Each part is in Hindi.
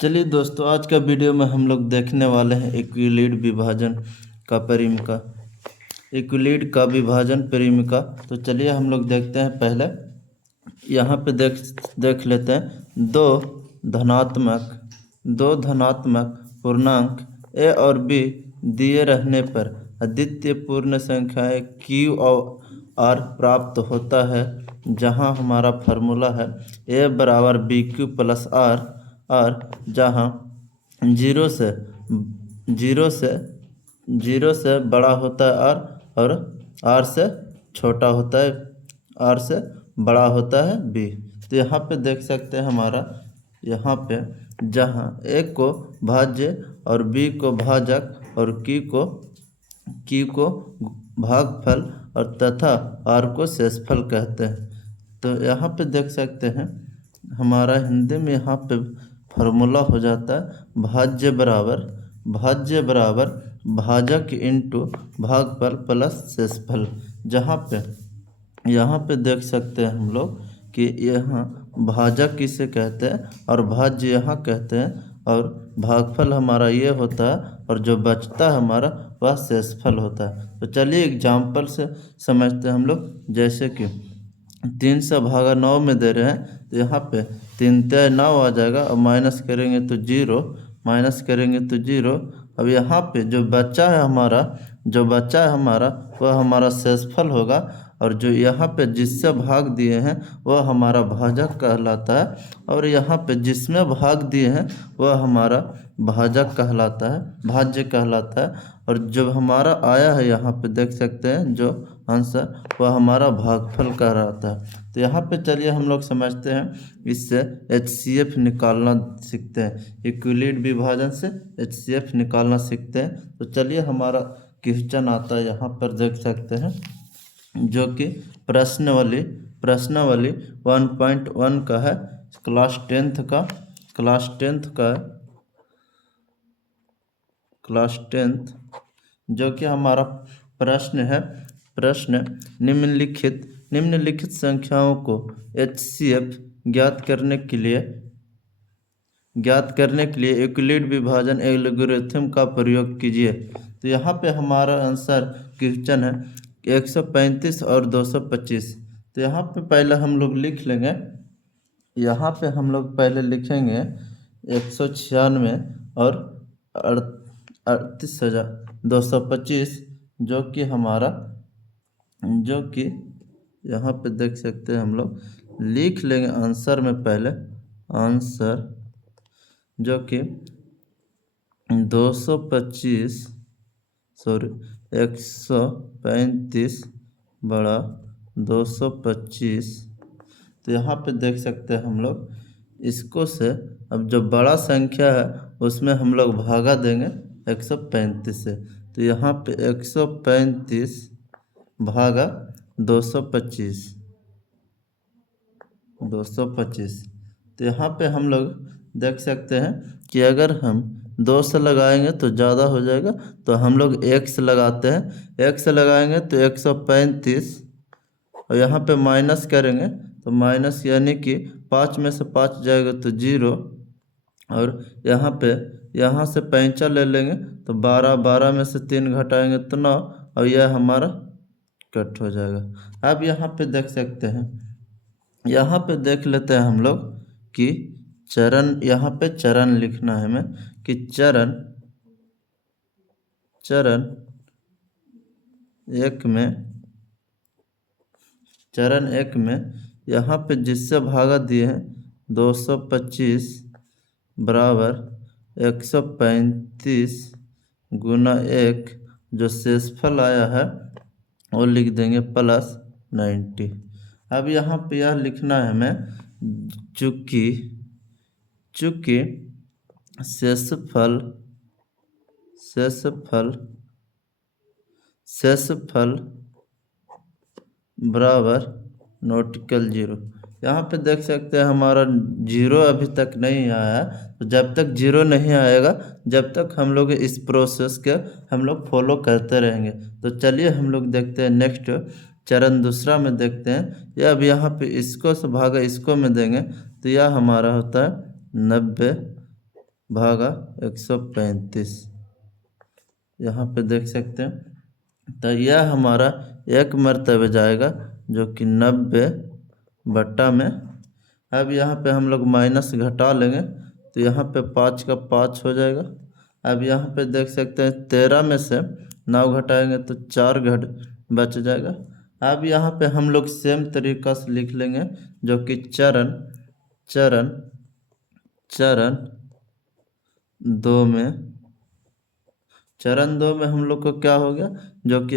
चलिए दोस्तों, आज का वीडियो में हम लोग देखने वाले हैं यूक्लिड विभाजन का परिमीका। यूक्लिड का विभाजन परिमीका। तो चलिए हम लोग देखते हैं। पहले यहाँ पे देख लेते हैं। दो धनात्मक पूर्णांक ए और बी दिए रहने पर अद्वितीय पूर्ण संख्याएं क्यू और आर प्राप्त होता है, जहाँ हमारा फार्मूला है ए बराबर बी क्यू प्लस आर, जहाँ जीरो से जीरो से बड़ा होता है आर, और आर से छोटा होता है, आर से बड़ा होता है बी। तो यहाँ पे देख सकते हैं हमारा, यहाँ पे जहाँ ए को भाज्य और बी को भाजक और क्यू को भागफल और तथा आर को शेषफल कहते हैं। तो यहाँ पे देख सकते हैं हमारा हिंदी में यहाँ पे फार्मूला हो जाता है भाज्य बराबर भाजक इंटू भागफल प्लस शेषफल। यहाँ पे देख सकते हैं हम लोग कि यहाँ भाजक किसे कहते हैं और भाज्य यहाँ कहते हैं, और भागफल हमारा ये होता है, और जो बचता है हमारा वह शेषफल होता है। तो चलिए एग्जाम्पल से समझते हैं हम लोग। जैसे कि 300/9 में दे रहे हैं, तो यहाँ पे 3 3 9 आ जाएगा, और माइनस करेंगे तो जीरो। अब यहाँ पे जो बच्चा है हमारा वह हमारा शेषफल होगा, और जो यहाँ पे जिससे भाग दिए हैं वह हमारा भाजक कहलाता है, और यहाँ पे जिसमें भाग दिए हैं वह हमारा भाज्य कहलाता है। और जो हमारा आया है यहाँ पे देख सकते हैं जो आंसर, वह हमारा भागफल कहलाता है। तो यहाँ पे चलिए हम लोग समझते हैं, इससे HCF निकालना सीखते हैं। यूक्लिड विभाजन से HCF निकालना सीखते हैं। तो चलिए हमारा क्वेश्चन आता है, यहाँ पर देख सकते हैं, जो कि प्रश्नावली 1.1 का है, क्लास टेंथ, जो कि हमारा प्रश्न निम्नलिखित संख्याओं को HCF ज्ञात करने के लिए यूक्लिड विभाजन एल्गोरिथम का प्रयोग कीजिए। तो यहाँ पे हमारा आंसर क्वेश्चन है 135 और 225। तो यहाँ पे पहले हम लोग लिख लेंगे, यहाँ पे हम लोग पहले लिखेंगे 196 और 38,225, जो कि यहाँ पे देख सकते हैं हम लोग लिख लेंगे आंसर में पहले, आंसर जो कि 135 बड़ा 225। तो यहाँ पे देख सकते हैं हम लोग इसको से, अब जो बड़ा संख्या है उसमें हम लोग भागा देंगे 135 से। तो यहाँ पे 135 भागा 225। तो यहाँ पे हम लोग देख सकते हैं कि अगर हम 2 से लगाएंगे तो ज़्यादा हो जाएगा, तो हम लोग 1 से लगाते हैं। 1 से लगाएंगे तो 135, और यहाँ पे माइनस करेंगे तो माइनस यानी कि 5 में से 5 जाएगा तो 0, और यहाँ से 5 ले लेंगे तो 12 में से 3 घटाएंगे तो 9, और यह हमारा कट हो जाएगा। अब यहाँ पे देख सकते हैं, यहाँ पे देख लेते हैं हम लोग कि चरण, यहाँ पे चरण लिखना है हमें कि चरण एक में यहाँ पे जिससे भागा दिए हैं 225 बराबर 135 गुना 1, जो शेषफल आया है वो लिख देंगे प्लस 90। अब यहाँ पे यह लिखना है हमें, चूँकि शेषफल बराबर नोटिकल 0। यहाँ पे देख सकते हैं हमारा 0 अभी तक नहीं आया है, तो जब तक 0 नहीं आएगा जब तक हम लोग इस प्रोसेस के हम लोग फॉलो करते रहेंगे। तो चलिए हम लोग देखते हैं नेक्स्ट चरण दूसरा में देखते हैं। यह अब यहाँ पे इसको से भागा इसको में देंगे तो यह हमारा होता है 90 भागा 135, यहाँ पे देख सकते हैं। तो यह हमारा एक मरतबे जाएगा जो कि 90 में। अब यहाँ पे हम लोग माइनस घटा लेंगे तो यहाँ पे 5 का 5 हो जाएगा। अब यहाँ पे देख सकते हैं 13 में से 9 घटाएंगे तो 4 घट बच जाएगा। अब यहाँ पे हम लोग सेम तरीका से लिख लेंगे जो कि चरण चरण चरण 2 में, चरण 2 में हम लोग को क्या हो गया जो कि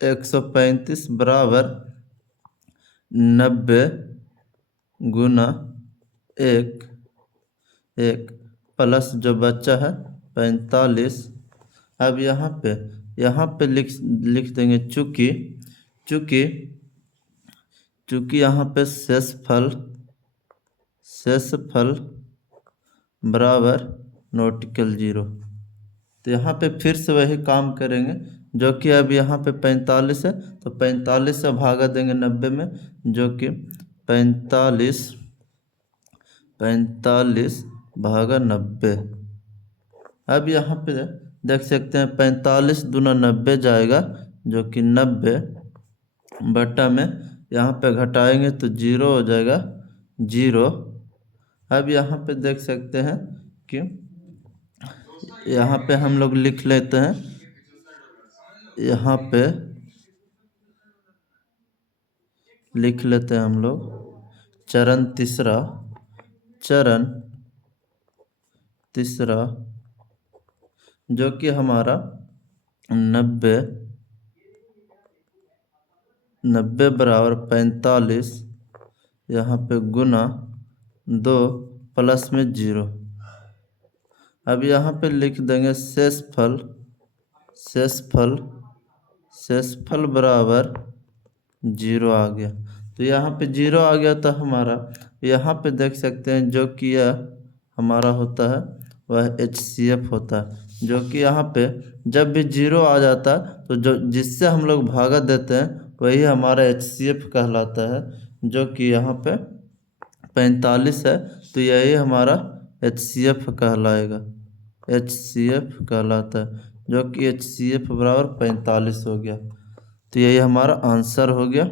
135 बराबर 90 गुना 1 प्लस जो बच्चा है 45। अब यहाँ पे लिख देंगे चूँकि यहाँ पे शेषफल बराबर नॉटिकल 0। तो यहाँ पे फिर से वही काम करेंगे जो कि अब यहाँ पे 45 है तो 45 से भागा देंगे 90 में, जो कि 45 भागा 90। अब यहाँ पे देख सकते हैं 45 दूना 90 जाएगा जो कि 90 में यहाँ पे घटाएंगे तो 0 हो जाएगा 0। अब यहाँ पे देख सकते हैं कि यहाँ पे हम लोग लिख लेते हैं, यहाँ पे लिख लेते हैं हम लोग चरण तीसरा जो कि हमारा 90 बराबर 45, यहाँ पे गुना 2 प्लस में 0। अब यहाँ पे लिख देंगे शेषफल बराबर 0 आ गया। तो यहाँ पे 0 आ गया तो हमारा यहाँ पे देख सकते हैं जो कि यह हमारा होता है वह HCF होता है, जो कि यहाँ पे जब भी 0 आ जाता है तो जो जिससे हम लोग भागा देते हैं वही हमारा HCF कहलाता है, जो कि यहाँ पे 45 है तो यही हमारा HCF कहलाएगा, HCF कहलाता है, जो कि HCF बराबर 45 हो गया। तो यही हमारा आंसर हो गया।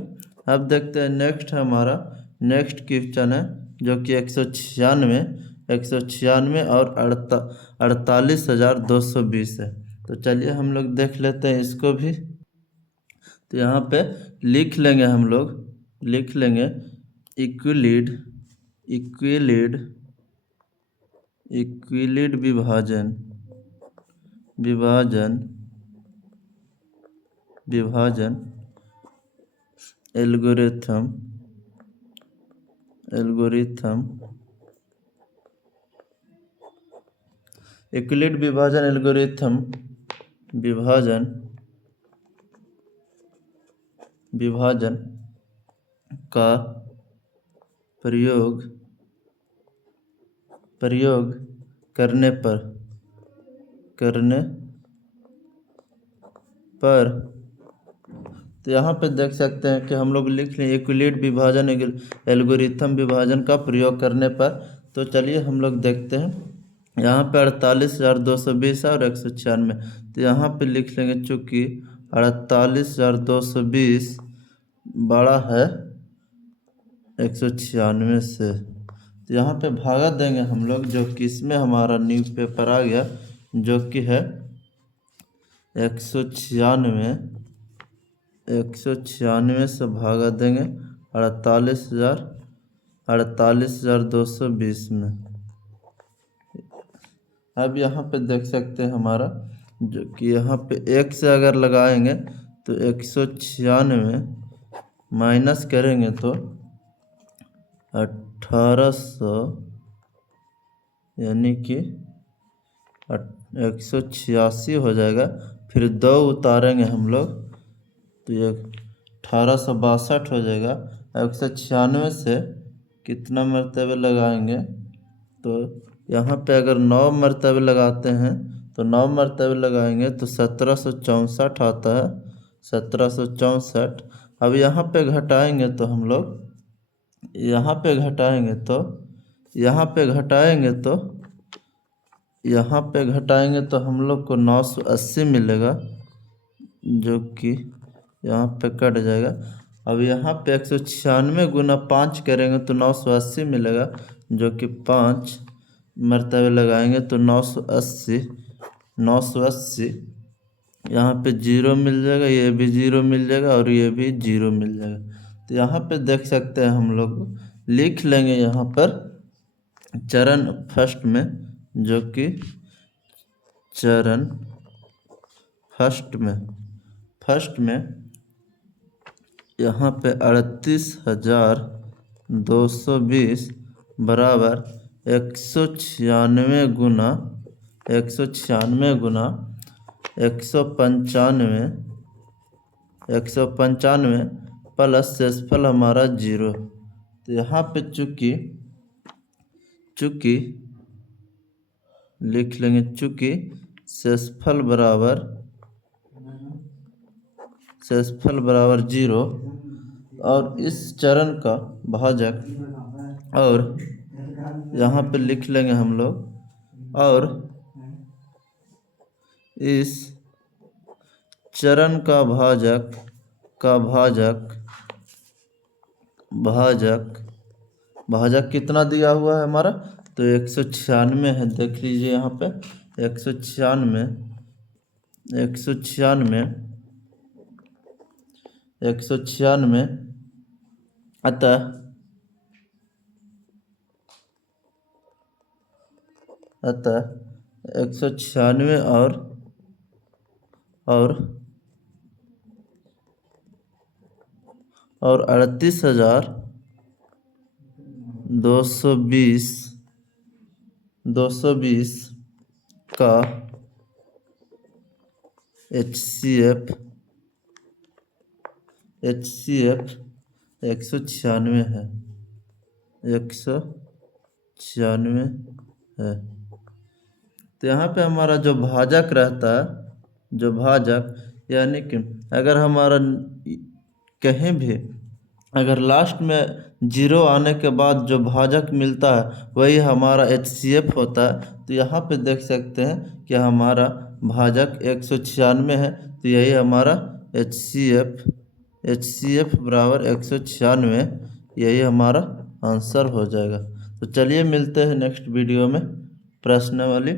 अब देखते हैं नेक्स्ट है हमारा नेक्स्ट क्वेश्चन है जो कि 196 और 48,220 है। तो चलिए हम लोग देख लेते हैं इसको भी। तो यहाँ पे लिख लेंगे इक्विलिड विभाजन एल्गोरिथम इक्विलिड विभाजन एल्गोरिथम विभाजन का प्रयोग करने पर तो यहाँ पे देख सकते हैं कि हम लोग लिख लें इक्विलिड विभाजन एल्गोरिथम विभाजन का प्रयोग करने पर। तो चलिए हम लोग देखते हैं। यहाँ पे 48,220 है और 196। तो यहाँ पे लिख लेंगे चूँकि 48,220 बड़ा है 196 से, तो यहाँ पे भागा देंगे हम लोग, जो कि इसमें हमारा न्यू पेपर आ गया जो कि है 196 से भागा देंगे 48,220 में। अब यहाँ पे देख सकते हैं हमारा जो कि यहाँ पे 1 से अगर लगाएंगे तो 196 माइनस करेंगे तो 1800 यानी कि 186 हो जाएगा। फिर 2 उतारेंगे हम लोग तो ये 1862 हो जाएगा। 196 से कितना मरतबे लगाएंगे तो यहाँ पे अगर 9 मरतबे लगाते हैं तो 9 मरतबे लगाएंगे तो 1764 आता है, 1764। अब यहाँ पे घटाएंगे तो हम लोग यहाँ पे घटाएंगे तो यहाँ पे घटाएंगे तो हम लोग को 980 मिलेगा, जो कि यहाँ पे कट जाएगा। अब यहाँ पे 196 गुना 5 करेंगे तो 980 मिलेगा, जो कि 5 मरतबे लगाएंगे तो 980 यहाँ पे 0 मिल जाएगा, ये भी 0 मिल जाएगा और ये भी 0 मिल जाएगा। तो यहाँ पे देख सकते हैं हम लोग लिख लेंगे यहाँ पर चरण फर्स्ट में, जो कि चरण फर्स्ट में यहाँ पे 38,220 बराबर 196 गुना 195 प्लस शेषफल हमारा 0। तो यहाँ पे चूँकि लिख लेंगे चूँकि शेषफल बराबर 0 और इस चरण का भाजक, और यहाँ पे लिख लेंगे हम लोग, और इस चरण का भाजक कितना दिया हुआ है हमारा, तो 196 है। देख लीजिए यहाँ पे 196 अतः 196 और 38,220 का HCF 196 है, 196 है। तो यहाँ पे हमारा जो भाजक रहता है, यानी कि अगर हमारा कहीं भी अगर लास्ट में 0 आने के बाद जो भाजक मिलता है वही हमारा HCF होता है। तो यहाँ पे देख सकते हैं कि हमारा भाजक 196 है, तो यही हमारा HCF बराबर 196, यही हमारा आंसर हो जाएगा। तो चलिए मिलते हैं नेक्स्ट वीडियो में प्रश्न वाली।